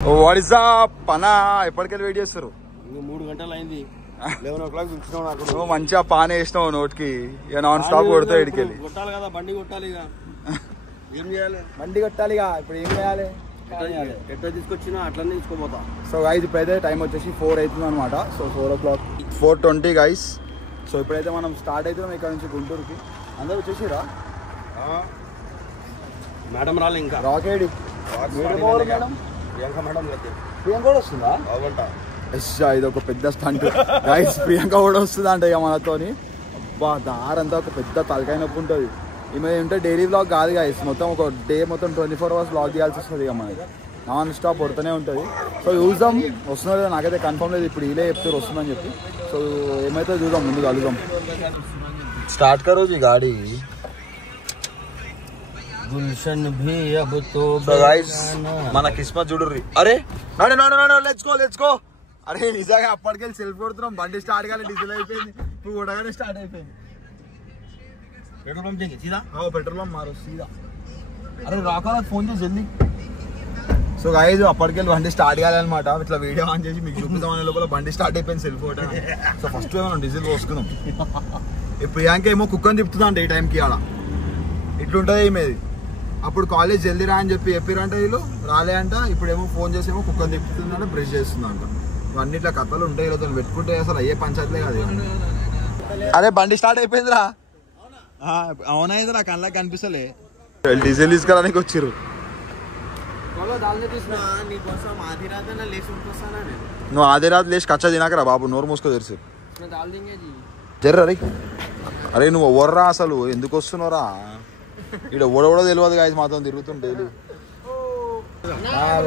What is పనా ఎప్పటికెళ్ళి wait చేస్తారు? 3 గంటలు అయింది. 11 o'clock పిలిచినావు నాకు. నువ్వు మంచిగా పాన్ వేసినావు నోట్కి, ఇక నాన్ స్టాప్ కొడతావు ఇడికెళ్ళి. కొట్టాలి కదా, బండి కొట్టాలి. ఇక ఏం చేయాలి? బండి కొట్టాలి. ఇప్పుడు ఏం చేయాలి? ఎట్లా తీసుకొచ్చినా అట్లనే తీసుకోపోతా. సో గైస్ ఇప్పుడైతే టైం వచ్చేసి 4 అవుతుంది అనమాట. So 4 o'clock 4:20 guys. సో ఇప్పుడైతే మనం స్టార్ట్ అవుతున్నాం ఇక్కడ నుంచి గుంటూరుకి. అందరూ వచ్చేసిరా? మేడం రాలే ఇంకా. రాకేడి మేడం, ప్రియాంక మేడం లేదు. ప్రియాంక కూడా వస్తుందా? అవునంట. ఇది ఒక పెద్ద స్టంట్ గైస్. ప్రియాంక కూడా వస్తుంది అంట ఇక మనతోని. అబ్బా దారంతా ఒక పెద్ద తలకాయ నొప్పి ఉంటుంది. ఈమె ఉంటే డైలీ వ్లాగ్ కాదు గైస్, మొత్తం ఒక డే మొత్తం 24 hours వ్లాగ్ చేయాల్సి వస్తుంది ఇక మనకి. నాన్ స్టాప్ కొడుతూనే ఉంటుంది. సో చూద్దాం వస్తుందో లేదో నాకైతే కన్ఫర్మ్ లేదు. ఇప్పుడు ఇలా చెప్తారు వస్తుందని చెప్పి. సో ఏమైతే చూద్దాం, ముందు కలుద్దాం. స్టార్ట్ కరో జీ గాడి. గుల్షన్ భీ అబ్ తో గైస్ మన కిస్మత్ చూడుర్రి. అరే నడు నడు నడు, లెట్స్ గో. అరే నిజంగా అప్పటికెళ్ళి సెల్ఫ్ కొడుతున్నాం. బండి స్టార్ట్ కాలే, డీజిల్ అయిపోయింది. ఇప్పుడు కొట్టగానే స్టార్ట్ అయిపోయింది. పెట్రోల్ పంప్ దిగి సీదా పెట్రోల్ పంప్ మారు సీదా. అరే రాకాల ఫోన్ చేసి జల్దీ. సో గైస్ అప్పటికెళ్ళి బండి స్టార్ట్ కాలేదన్నమాట. ఇట్లా వీడియో ఆన్ చేసి మీకు చూపిద్దామనే లోపల బండి స్టార్ట్ అయిపోయింది సెల్ఫ్ కొట్ట. సో ఫస్ట్ మనం డీజిల్ పోసుకుందాం. ఇప్పుడు ప్రియాంక ఏమో కుక్కని తిప్పుతుందా అంటే ఈ టైంకి ఆడ ఇట్లుంటుంది ఈమెది. అప్పుడు కాలేజ్ జల్దీ రా అని చెప్పిరంట, వీళ్ళు రాలే అంట. ఇప్పుడేమో ఫోన్ చేసి ఏమో కుక్కని తిప్పుతుందంట, బ్రష్ చేస్తుందంట. ఇవన్నీ ఇట్లా కథలు ఉంటాయి. ఇలా పెట్టుకుంటే అసలు అయ్యే పంచాయతీలే కాదు. అరే బండి స్టార్ట్ అయిపోయిందిరా. అవునైందిరా, కళ్ళకి కనిపిస్తలే. డీజిల్ తీసుకురానికి వచ్చిర్రు. నువ్వు ఆది రాత్రి లేచి కచ్చా తినాకరా బాబు, నోరు మూసుకో తెరిసి జర్ర. అరే నువ్వు ఎవర్రా అసలు, ఎందుకు వస్తున్నావురా? ఇక్కడ ఓడవడో తెలియదు కాదు, మాతో తిరుగుతుంటే.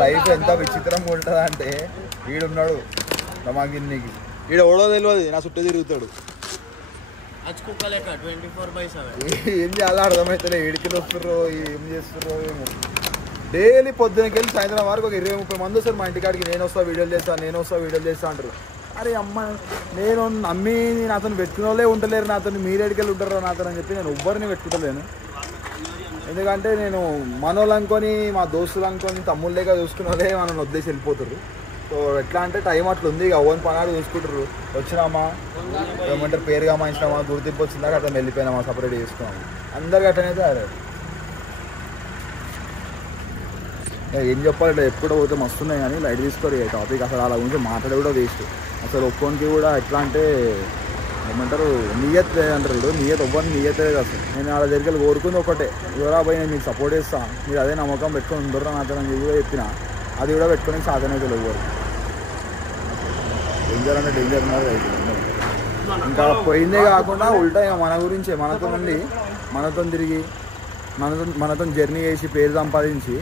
లైఫ్ ఎంత విచిత్రంగా ఉంటుంది అంటే, వీడున్నాడు రమాగిరికి, ఈడ ఓడో తెలియదు, నా చుట్టూ తిరుగుతాడు. ఏం చేయాలో అర్థమవుతుంది. ఏడికి వస్తుర్రో ఏం చేస్తుర్రో ఏమో. డైలీ పొద్దునకి వెళ్ళి సాయంత్రం వరకు ఒక 20-30 మంది వస్తారు మా ఇంటికాడికి. నేను వస్తా వీడియోలు చేస్తా అంటారు. అరే అమ్మ, నేను నమ్మి నాతో పెట్టుకునే వాళ్ళే ఉంటలేరు, నాతో మీరు ఎడికెళ్ళి ఉంటారో నాతో అని చెప్పి నేను ఎవ్వరిని పెట్టుకుంటలేను. ఎందుకంటే నేను మనోళ్ళు అనుకొని, మా దోస్తులు అనుకొని, తమ్ముళ్ళేగా చూసుకునే వాళ్ళే మనం వదిలేసి వెళ్ళిపోతారు. సో ఎట్లా అంటే టైం అట్లా ఉంది. ఇక ఓన్ పనాడు చూసుకుంటారు. వచ్చినామా ఏమంటారు, పేరుగా మాయించినామా, గుర్తింపు వచ్చిందాక అట్లా వెళ్ళిపోయినామా, సపరేట్ చేసుకున్నాము. అందరికి అట్లనైతే అరే ఏం చెప్పాలి, ఎప్పుడో పోతే మస్తున్నాయి కానీ లైట్ తీసుకోరు ఈ టాపిక్. అసలు అలా గురించి మాట్లాడే కూడా వేస్ట్. అసలు ఒక్కొనికి కూడా ఎట్లా అంటే ఏమంటారు, నియత్ అంటారు. నియత్ ఎవ్వరిని నియత్ లేదు అసలు. నేను వాళ్ళ దగ్గరికి కోరుకుంది ఒకటే, ఎవరా పోయి నేను మీకు సపోర్ట్ చేస్తాను, మీరు అదే నమ్మకం పెట్టుకొని ఉండరు నాతో అని కూడా చెప్పిన. అది కూడా పెట్టుకొని సాధన అయితే ఎవరు. డేంజర్ అంటే డేంజర్ ఉన్నారు. ఇంకా పోయిందే కాకుండా ఉల్టా మన గురించే, మనతో నుండి మనతో తిరిగి మనతో జర్నీ చేసి పేరు సంపాదించి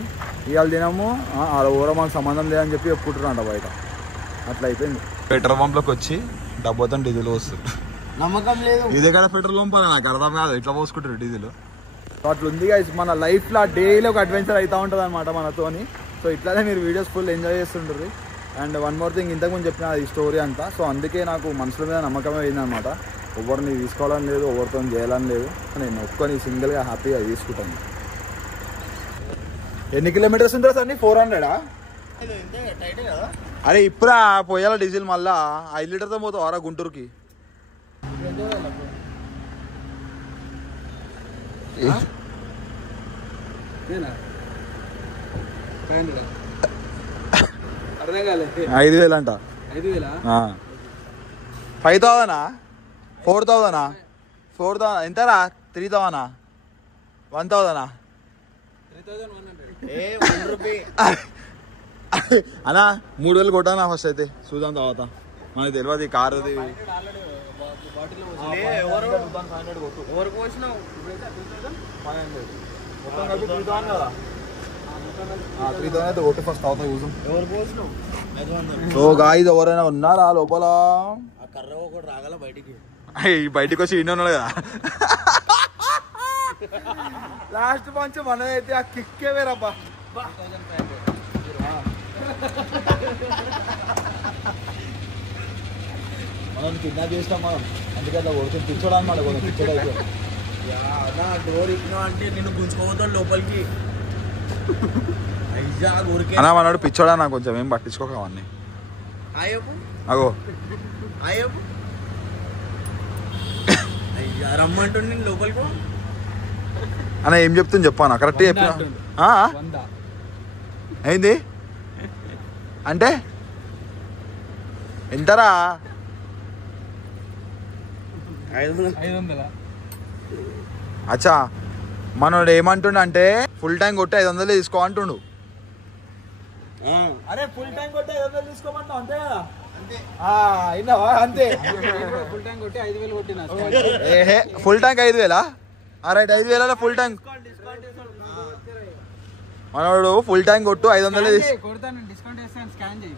ఇవాళ దినము వాళ్ళ ఊర మనకు సంబంధం లేదని చెప్పి చెప్పుకుంటున్నారంట బయట. అట్లా అయిపోయింది. పెట్రోల్ పంప్లోకి వచ్చి డబ్బుతో డీజిల్ వస్తుంది. నమ్మకం లేదు. ఇదే కదా పెట్రోల్ పంప్ అని నాకు అర్థం కాదు, ఇట్లా పోసుకుంటారు డీజిల్. అట్లా ఉంది గైస్ మన లైఫ్లో. డైలీ ఒక అడ్వెంచర్ అవుతూ ఉంటుంది అనమాట మనతోని. సో ఇట్లానే మీరు వీడియోస్ ఫుల్ ఎంజాయ్ చేస్తుంటారు. అండ్ వన్ మోర్ థింగ్, ఇంతకుముందు చెప్పిన ఈ స్టోరీ అంతా. సో అందుకే నాకు మనసుల మీద నమ్మకమే అయిందనమాట. ఎవరిని తీసుకోవాలని లేదు, ఎవరితో చేయాలని లేదు. నేను ఒక్కని సింగిల్గా హ్యాపీగా తీసుకుంటాను. ఎన్ని కిలోమీటర్స్ ఉంటుంది సార్? 400? అరే ఇప్పుడా పోయాల డీజిల్ మళ్ళా 5 లీటర్తో పోతావు ఆరా గుంటూరుకి. అర్థం కాలే. 5,000 అంట. 5,000? 5,000? 4,000? 4,000 ఎంతరా? 3,000? 1,000? అన్నా 3,000 కొట్టానా ఫస్ట్ అయితే, చూద్దాం తర్వాత. మనకి తెలియదు ఈ కార్ అది. సో గాయ్స్ ఎవరైనా ఉన్నారా లోపల? బయటికి వచ్చి ఇండి ఉన్నాడు కదా. లాస్ట్ పంచ్ మనదైతే ఆ కిక్కే వేరబ్బా. మనం కిడ్నాప్ చేసినాం మనం, అందుకే అట్లా కొడుతుంది. పిచ్చోడు అనమాట, కొంచెం పిచ్చోడు అయితే. డోర్ ఇచ్చినా అంటే నేను గుంజుకోవద్దాను లోపలికి. అన్నా మనోడు పిచ్చోడా నాకు కొంచెం ఏం పట్టించుకోక అవన్నీ అగో రమ్మంటుండి లోపలికి అన్న ఏం చెప్తుంది చెప్పాను కరెక్ట్ చెప్పినా అయింది అంటే ఎంతరా 500 అచ్చా మనోడు ఏమంటుండు అంటే ఫుల్ ట్యాంక్ కొట్టి 500 తీసుకో అంటుండు. అరే ఫుల్ ట్యాంక్ కొట్టి 500 తీసుకోమంటావు అంతే కదా అయినావా అంతే ఫుల్ ట్యాంక్ కొట్టి 5000 కొట్టినా ఏహే full tank 5000 right 5000 full tank మనోడు ఫుల్ ట్యాంక్ కొట్టు 500 తీసి కొడతాను డిస్కౌంట్ చేస్తాను స్కాన్ చేయి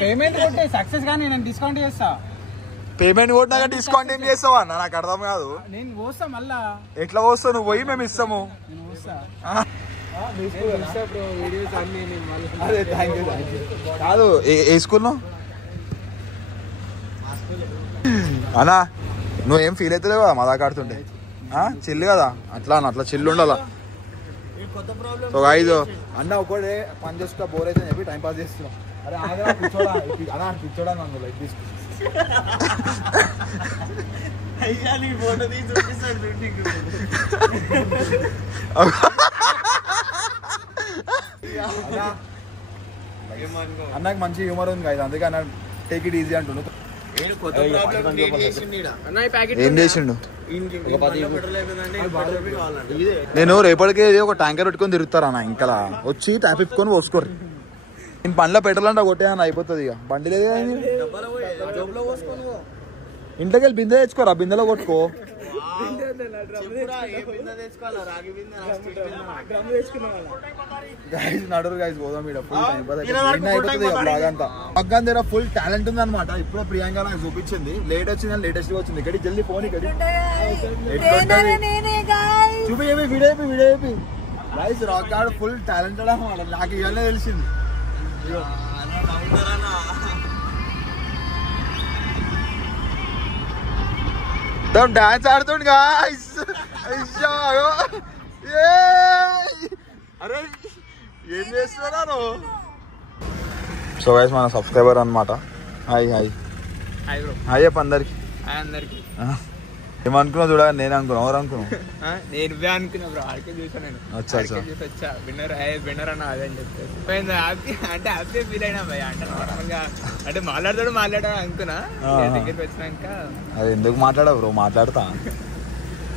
పేమెంట్ కొట్టే సక్సెస్ గానీ నేను డిస్కౌంట్ చేస్తా పేమెంట్ కొట్టినాక డిస్కౌంట్ ఏం చేస్తావా అన్న నాకు అర్థం కాదు. నేను పోస్తా మళ్ళా ఎట్లా పోస్తావు నువ్వు పోయి మేము ఇస్తాము నేను పోస్తా కాదు ఏ స్కూల్ అన్నా నువ్వేం ఫీల్ అవుతలేవా మా దాకా ఆడుతుంటే చిల్లు కదా అట్లా అట్లా చిల్లు ఉండాలా. సో ఐదు అన్న ఒకటే పని చేస్తా బోర్ అయితే చెప్పి టైం పాస్ చేస్తున్నాం. అరే ఆగా కూర్చోడా అలా కూర్చోడా నన్ను లైక్ తీసుకు అన్నకు మంచి హ్యూమర్ ఉంది కదా అందుకే అన్న టేక్ ఇట్ ఈజీ అంటుండు. ఏం చేసిండు నేను రేపటికి ఒక ట్యాంకర్ పెట్టుకొని తిరుగుతారా అన్న ఇంకా వచ్చి ట్యాప్ ఇప్పుకొని పోసుకోరు నేను బండ్లో పెట్రోల్ అంటే కొట్టే అన్న అయిపోతుంది ఇక బండి లేదు కదా ఇంట్లోకి వెళ్ళి బిందె తెచ్చుకోరా బిందెలో కొట్టుకో నడరు గైస్ పోదాం పక్కన దగ్గర ఫుల్ టాలెంట్ ఉంది అనమాట. ఇప్పుడే ప్రియాంక నాకు చూపించింది లేట్ వచ్చింది లేటెస్ట్ వచ్చింది ఇక్కడ జల్దీ ఫోన్ ఇక్కడ చూపి video guys rock guard full talented అనమాట నాకు ఇవన్నీ తెలిసింది. డాన్స్ ఆడుతుండు గాయ్స్ అరే ఏం చేస్తున్నారు. సో గైస్ మన సబ్స్క్రైబర్ అనమాట. హాయ్ హాయ్ హాయ్ చెప్ప అందరికి ఏమనుకున్నావు చూడ నేను అనుకున్నా ఎవరు అనుకున్నావు నేను అనుకున్నా బ్రో ఆడికే చూసా నేను వచ్చా విన్నర్ అన్న అదే అని చెప్పేసి హ్యాపీ అంటే హ్యాపీ ఫీల్ అయినా భయ అంటే నార్మల్ గా అంటే మాట్లాడాడు అనుకున్నా దగ్గరికి వచ్చినాక అది ఎందుకు మాట్లాడావు బ్రో మాట్లాడతా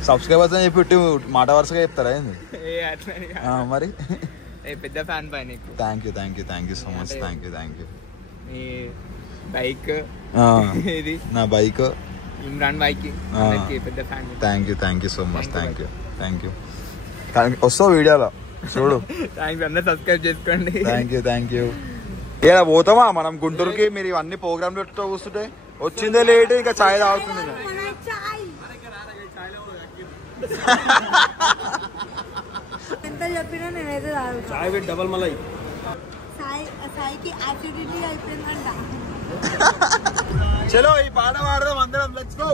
సబ్స్క్రైబర్స్ అని చెప్పి మాట వరుసగా చెప్తారా ఏంది మరి పెద్ద ఫ్యాన్ బాయ్ నీకు. Thank you so much thank you నీ బైక్ ఇది నా బైక్ ఇమ్రాన్ బైక్ పెద్ద fan. Thank you so much thank you వస్తావు వీడియోలో చూడు. థ్యాంక్స్ అందరూ సబ్స్క్రైబ్ చేసుకోండి. థ్యాంక్ యూ ఇలా పోతామా మనం గుంటూరుకి మీరు ఇవన్నీ ప్రోగ్రామ్ పెట్టుకో కూర్చుంటే వచ్చిందే లేట్ ఇంకా చాయ్ తాగుతుంది. ఎంత చెప్పినా నేనైతే చాయ్ పెట్టి డబల్ మళ్ళీ సాయికి యాసిడిటీ అయిపోయిందంట. చలో ఈ పాట పాడదాం అందరం let's go.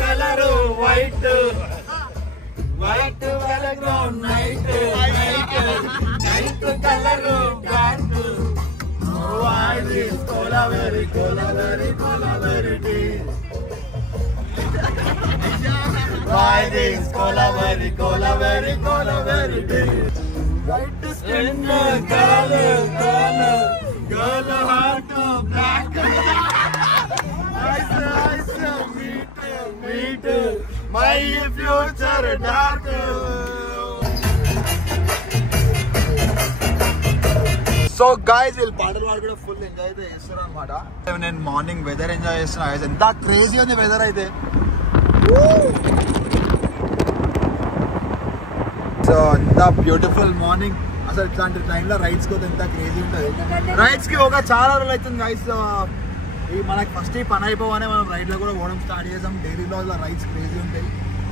Colour white white background night night colour black why this colaveri why this colaveri white skin girl heart black eyes meet my future dark. So guys వీళ్ళు పాటలు పాడు కూడా ఫుల్ ఎంజాయ్ అయితే చేస్తారు అనమాట. నేను మార్నింగ్ వెదర్ ఎంజాయ్ చేస్తున్నా guys ఎంత క్రేజీ ఉంది వెదర్ అయితే. సో ఎంత బ్యూటిఫుల్ మార్నింగ్ అసలు ఇట్లాంటి టైంలో రైడ్స్ కి ఎంత క్రేజీ ఉంటుంది. రైడ్స్ కి ఒక చాలా రోజులు అవుతుంది గైస్. ఈ మనకి ఫస్ట్ ఈ పని అయిపోగానే మనం రైడ్ లో కూడా పోవడం స్టార్ట్ చేసాం. డైలీ లో రైడ్స్ క్రేజీ ఉంటాయి.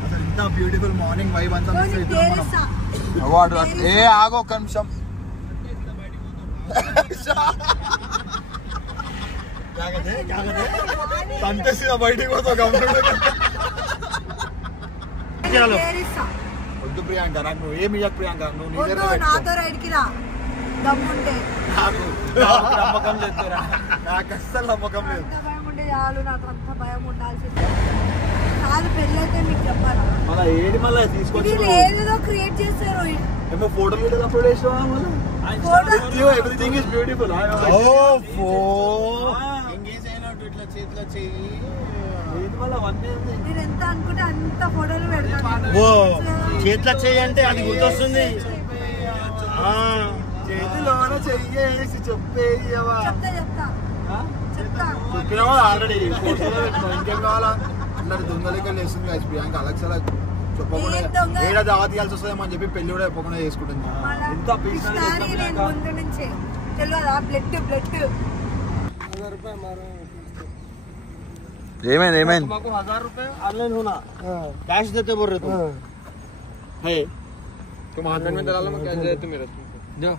అసలు ఇంత బ్యూటిఫుల్ మార్నింగ్ వైబ్ అంతా మిస్ అవుతున్నాం మనం. तेरे साथ అవార్డు ఏ ఆగో ఒక్క నిమిషం సంతోషంగా బయటికి పోతావు तेरे साथ వద్దు ప్రియాంక నాకు నువ్వు ఏమి ఇవ్వకు ప్రియాంక నువ్వు నీ వద్దు, దగ్గర నాతో రైడ్కి రా దమ్ముంటే. నాకు నమ్మకం లేదు నాకు అస్సలు నమ్మకం లేదు. అంత భయం ఉంటే చాలు, నాకు అంత భయం ఉండాల్సిందే. చాలు, పెళ్ళైతే మీకు చెప్పాలా? మళ్ళీ ఏది మళ్ళీ తీసుకొచ్చి వీళ్ళు ఏదేదో క్రియేట్ చేస్తారు. ఏమో ఫోటోలు వీడియోలు అప్లోడ్ చేసావా ఎవ్రీథింగ్ ఇస్ బ్యూటిఫుల్. మీరు ఎంత అనుకుంటే అంత ఫోటోలు పెడతాను. చేతిలో చేయంటే అది గుర్తొస్తుంది. చేతిలోన చెయ్యేసి చెప్పేయవా చెప్తా చెప్పినావా ఆల్రెడీ ఇంకేం కావాలా అందరు దొంగలెక్కలు వేస్తుంది guys. ప్రియాంక అలక్సలా చెప్పకుండా ఏం దొంగ? ఏడా దావా తీయాల్సి వస్తుందేమో అని చెప్పి పెళ్లి కూడా చెప్పకుండా చేసుకుంటుంది. ఎంత పీస్ ఈసారి నేను ముందు నుంచే తెలియదా బ్లడ్ ఏమైంది మాకు 1000 रुपये ऑनलाइन होना कैश देते बोल रहे तुम है तुम हाथ में डालो मैं कैसे देते मेरा जाओ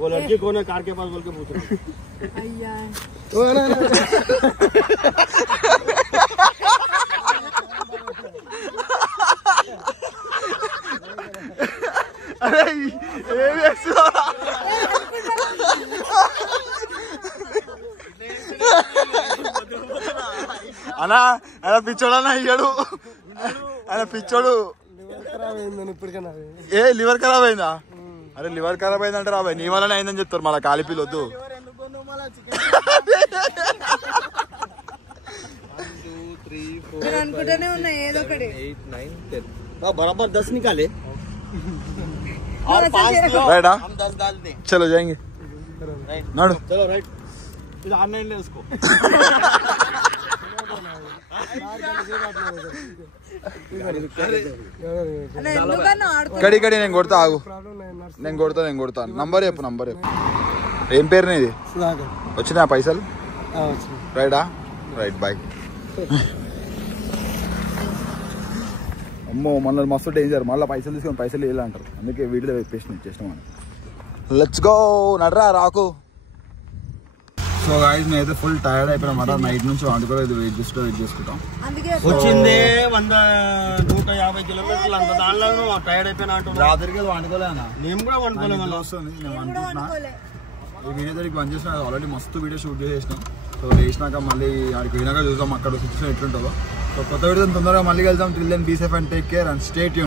वो लड़की कौन है कार के पास बोल के पूछ रहे అయ్యా. అరే ఏమి చేస్తున్నావురా? అన్నా ఆయన పిచ్చోడన్నా అయ్యాడు, ఆయన పిచ్చోడు. ఏ లివర్ ఖరాబ్ అయిందా? అరే లివర్ ఖరాబ్ అయిందంటే రాబాయ్ నీ వల్లనే అయిందని చెప్తారు మళ్ళీ కాలిపీలు వద్దు. నేను అనుకుంటూనే ఉన్నా ఏదో ఒకటి. 8 9 10 बराबर 10 निकाले और 5 किलो రైటా हम 10 डाल दें చలో జాయింగే నాడు. चलो राइट फिर ऑनलाइन ले उसको అలా ఎందుకన్నా ఆడుకో. కడి నేను కొడతా ఆగు, నేను కొడతా నంబర్ చెప్పు. ఏం పేరు నీది? వచ్చినా పైసలు? రైటా రైట్ బాయ్. అమ్మో మన మస్తు డేంజర్, మళ్ళీ పైసలు తీసుకొని పైసలు వేయాలి అంటారు, అందుకే వీడియో చెప్పేసి ఇచ్చేసినాం అని. లెట్స్ గో నడరా రాకు. సో గాయ్స్ నేనైతే ఫుల్ టైర్డ్ అయిపోయినా నైట్ నుంచి వండుకోలేదు, వెయిట్ చేసుకుంటాం. అందుకే వచ్చిందే 150 కిలోమీటర్లు అంత దానిలో టైర్డ్ అయిపోయినా అంటున్నా. రాత్రికి వండుకోలేనా? నేను కూడా వండుకోలేదు మళ్ళీ వస్తుంది నేను కూడా అనుకుంటున్నా. అనుకోలే. ఈ వీడియో దగ్గరికి బంద్ చేసిన ఆల్రెడీ మస్తు వీడియో షూట్ చేసినాం. సో వేసినాక మళ్ళీ ఆడికి పోయినాక చూద్దాం అక్కడ సిచ్యువేషన్ ఎట్లుంటుందో. సో కొత్త వీడియో తొందరగా మళ్ళీ వెళ్దాం. Till then be safe and take care and stay tune.